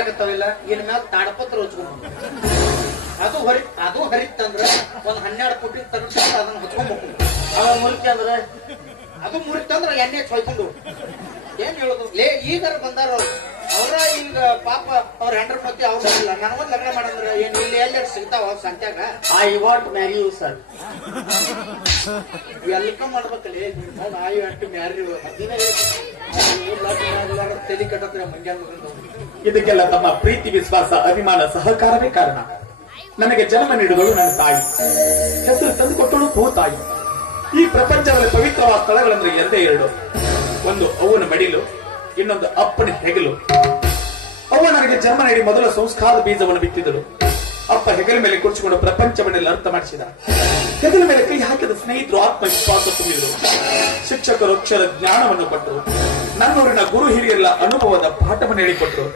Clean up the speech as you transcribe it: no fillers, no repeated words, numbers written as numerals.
ಆಗತ್ತಾವಿಲ್ಲ ಇನ್ ಮ್ಯಾಲ ತಾಡಪತ್ರ ಹಚ್ಕೊಂಡು ಅದು ಹರಿತ್ತಂದ್ರ ಒಂದ್ 12 ಪುಟ್ಟಿ ತರಕ ಅದನ್ನ ಹಚ್ಕೊಂಡ್ಬೇಕು. ಅವ ಮುರಿತಿ ಅಂದ್ರ ಅದು ಮುರಿತಂದ್ರ ಎಣ್ಣೆ ಹೊಯ್ಕೊಂಡು ಏನ್ ಹೇಳುದು ಲೇ ಈಗಾರ ಬಂದಾರ ಅವ್ರ ಈಗ ಪಾಪ ಅವ್ರ ಹೆಂಡ್ರ ಮತ್ತೆ ಅವ್ರ ಇಲ್ಲ ನನಗೊಂದ್ ಲಗ್ನ ಮಾಡಂದ್ರ ಏನ್ ಇಲ್ಲಿ ಎಲ್ಲ ಸಿಗ್ತಾವ ಸಂತ್ಯಾಗ. I want marry you sir ಎಲ್ಕ ಮಾಡ್ಬೇಕಲ್ಲಿ ಐ ವಾಂಟ್ ಮ್ಯಾರಿ ಯು ತಲೆ ಕಟ್ಟತ್ರ ಮಂಗ್ಯಾನ. ಇದಕ್ಕೆಲ್ಲ ತಮ್ಮ ಪ್ರೀತಿ ವಿಶ್ವಾಸ ಅಭಿಮಾನ ಸಹಕಾರವೇ ಕಾರಣ. ನನಗೆ ಜನ್ಮ ನೀಡಿದಳು ನನ್ನ ತಾಯಿ, ಹೆಸರು ತಂದುಕೊಟ್ಟಳು ಭೂತಾಯಿ. ಈ ಪ್ರಪಂಚದಲ್ಲಿ ಪವಿತ್ರವಾದ ಸ್ಥಳಗಳೆಂದ್ರೆ ಎರಡೇ ಎರಡು, ಒಂದು ಅವ್ವನ ಮಡಿಲು, ಇನ್ನೊಂದು ಅಪ್ಪನ ಹೆಗಲು. ಅವ್ವ ನನಗೆ ಜನ್ಮ ನೀಡಿ ಮೊದಲ ಸಂಸ್ಕಾರದ ಬೀಜವನ್ನು ಬಿತ್ತಿದಳು. ಅಪ್ಪ ಹೆಗಲ ಮೇಲೆ ಕುರ್ಚಿಕೊಂಡು ಪ್ರಪಂಚವನ್ನೆಲ್ಲ ಅರ್ಥ ಮಾಡಿಸಿದ. ಹೆಗಲ ಮೇಲೆ ಕೈ ಹಾಕಿದ ಸ್ನೇಹಿತರು ಆತ್ಮವಿಶ್ವಾಸ ತುಂಬಿದರು. ಶಿಕ್ಷಕರು ಅಕ್ಷರ ಜ್ಞಾನವನ್ನು ಕೊಟ್ಟರು. ನನ್ನೂರಿನ ಗುರು ಹಿರಿಯರೆಲ್ಲ ಅನುಭವದ ಪಾಠವನ್ನು ಹೇಳಿಕೊಟ್ರು.